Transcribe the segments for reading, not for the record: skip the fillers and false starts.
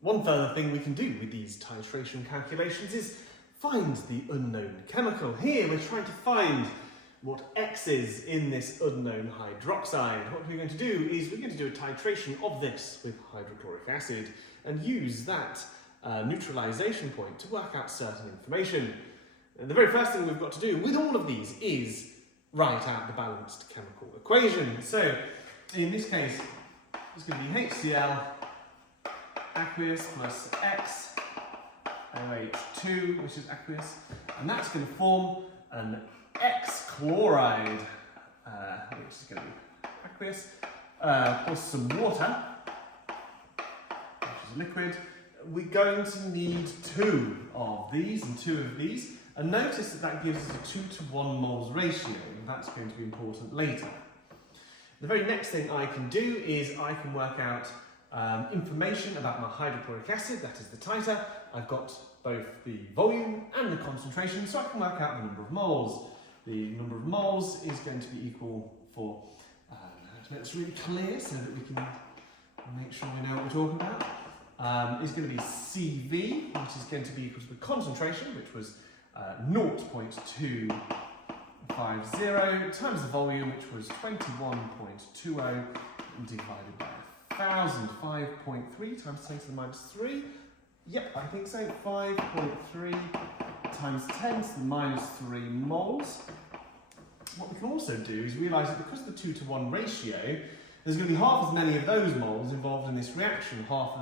One further thing we can do with these titration calculations is find the unknown chemical. Here we're trying to find what X is in this unknown hydroxide. What we're going to do is we're going to do a titration of this with hydrochloric acid and use that neutralisation point to work out certain information. And the very first thing we've got to do with all of these is write out the balanced chemical equation. So in this case, it's going to be HCl aqueous plus X OH2, which is aqueous, and that's going to form an X chloride, which is going to be aqueous, plus some water, which is liquid. We're going to need 2 of these and 2 of these, and notice that gives us a 2-to-1 moles ratio, and that's going to be important later. The very next thing I can do is I can work out information about my hydrochloric acid, that is the titer. I've got both the volume and the concentration, so I can work out the number of moles. The number of moles is going to be equal to make this really clear so that we can make sure we know what we're talking about, is going to be CV, which is going to be equal to the concentration, which was 0.250, times the volume, which was 21.20, divided by 1,000, 5.3 times 10 to the minus 3. Yep, I think so. 5.3 times 10 to the minus 3 moles. What we can also do is realise that because of the 2-to-1 ratio, there's going to be half as many of those moles involved in this reaction. Half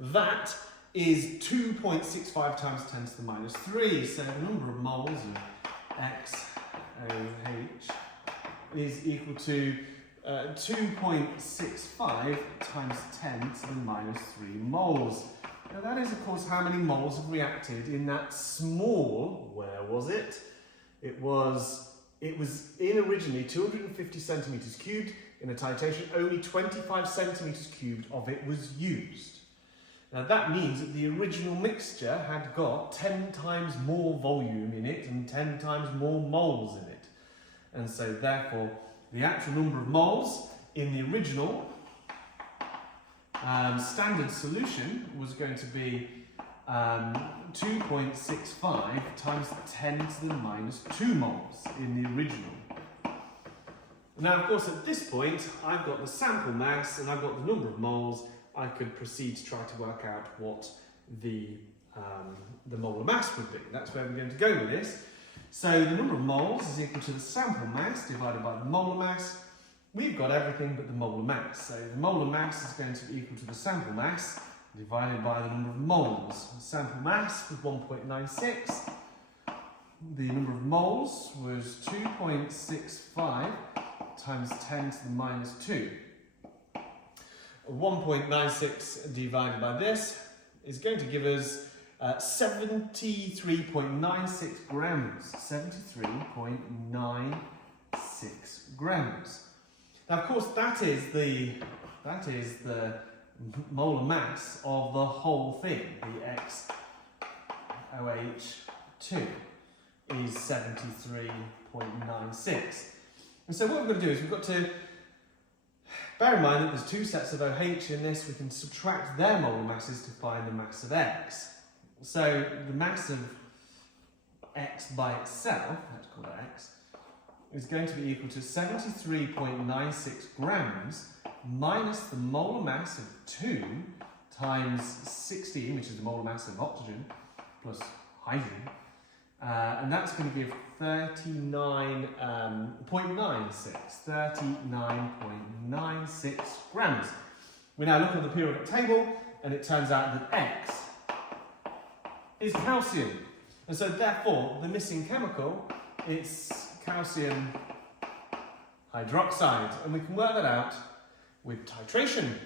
of that is 2.65 times 10 to the minus 3. So the number of moles of XOH is equal to 2.65 times 10 to the minus 3 moles. Now that is of course how many moles have reacted in that small, where was it? It was in originally 250 centimetres cubed. In a titration, only 25 centimetres cubed of it was used. Now that means that the original mixture had got 10 times more volume in it and 10 times more moles in it. And so therefore, the actual number of moles in the original standard solution was going to be 2.65 times 10 to the minus 2 moles in the original. Now, of course, at this point, I've got the sample mass and I've got the number of moles. I could proceed to try to work out what the molar mass would be. That's where we're going to go with this. So the number of moles is equal to the sample mass divided by the molar mass. We've got everything but the molar mass. So the molar mass is going to be equal to the sample mass divided by the number of moles. The sample mass was 1.96. The number of moles was 2.65 times 10 to the minus 2. 1.96 divided by this is going to give us 73.96 grams. 73.96 grams. Now, of course, that is the molar mass of the whole thing. The XOH2 is 73.96. And so what we're going to do is we've got to bear in mind that there's 2 sets of OH in this. We can subtract their molar masses to find the mass of X. So the mass of X by itself, let's call it X, is going to be equal to 73.96 grams minus the molar mass of 2 times 16, which is the molar mass of oxygen, plus hydrogen. And that's going to give 39.96 grams. We now look at the periodic table, and it turns out that X is calcium. And so therefore, the missing chemical is calcium hydroxide. And we can work that out with titration.